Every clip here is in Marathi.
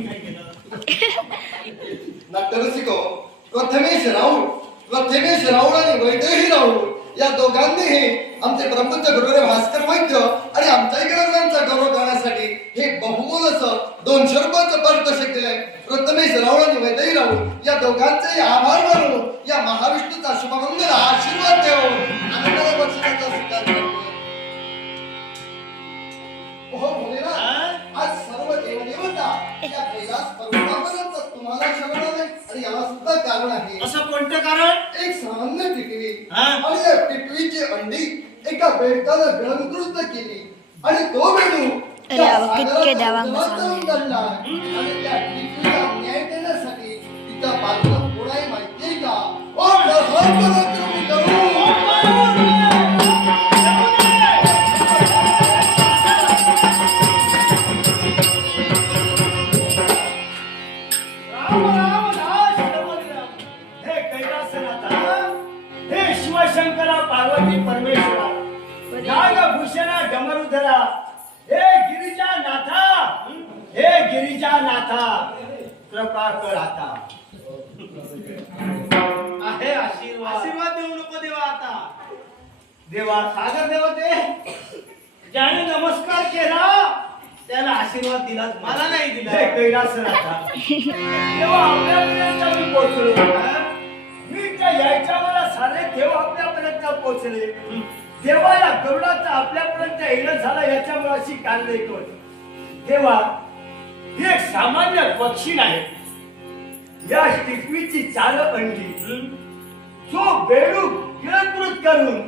मी काय केलं? नाट्यरसिको प्रथमेश राऊळ आणि वैदेही राऊळ या दोघांनीही आमचे ब्रह्मच्या गुरुदेव भास्कर वैद्य आणि आमच्या इंग्रजांचा गौरव करण्यासाठी हे बहुमोल असं 200 रुपयाचं पारितोषिक दिलंय. प्रथमेश राऊळ आणि वैदेही राऊळ या दोघांचे आभार मानून या महाविष्णूचा शुभमंगल आशीर्वाद देऊन आनंदाला बक्षिसाचा स्वीकार करतो. हो भोलेनाथ, आज सर्व देवदेवता या कैलास पर्वतापर्यंत तुम्हाला शरण आले आणि याला सुद्धा कारण आहे. असं कोणतं कारण? एक सामान्य टिटवी हा? आणि या टिटवीची अंडी एका बेडकाला गिळंकृत केली आणि तो बेडू अरे अहो, कितके देवांग आणि त्या टिटवीला न्याय देण्यासाठी तिचा बाजूला कोण आहे माहितीये का? ओ पराक्रमी तरुण! शंकरा पार्वती परमेश्वरा नागभूषणा डमरुधरा हे गिरिजा नाथा कृपा कर आता. आहे आशीर्वाद देऊ नको देवा. आता देवा सागर देवते ज्याने नमस्कार केला त्याला आशीर्वाद दिला, मला नाही दिला. कैलासनाथा देवा आपल्यापर्यंत मी पोहोचलो. मी त्या यायच्या मला सारे देव आपल्यापर्यंत पोहोचले. देवाला गरुडाचा आपल्यापर्यंत येणं झालं याच्यामुळे अशी काढले कोण. देवा ही एक सामान्य पक्षी नाही. या टिटवीची 4 अंडी जो बेडूक गिळंकृत करून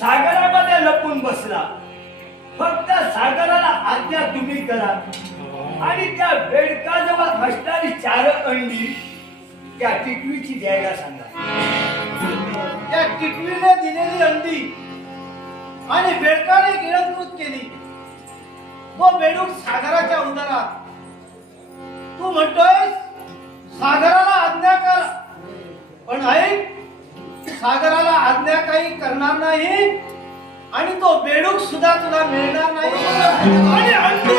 सागरामध्ये लपून बसला. फक्त सागराला आज्ञा तुम्ही करा आणि त्या बेडकाजवळ असणारी 4 अंडी त्या टिटवीची द्यायला सांगा. त्या टिटवीने दिलेली अंडी आणि बेडकाने गिळंकृत केली. तो बेडूक सागराच्या उदरात. तू म्हणतोय सागराला आज्ञा कर, पण ऐक, सागराला आज्ञा काही करणार नाही आणि तो बेडूक सुद्धा तुला मिळणार नाही. आणि अंडी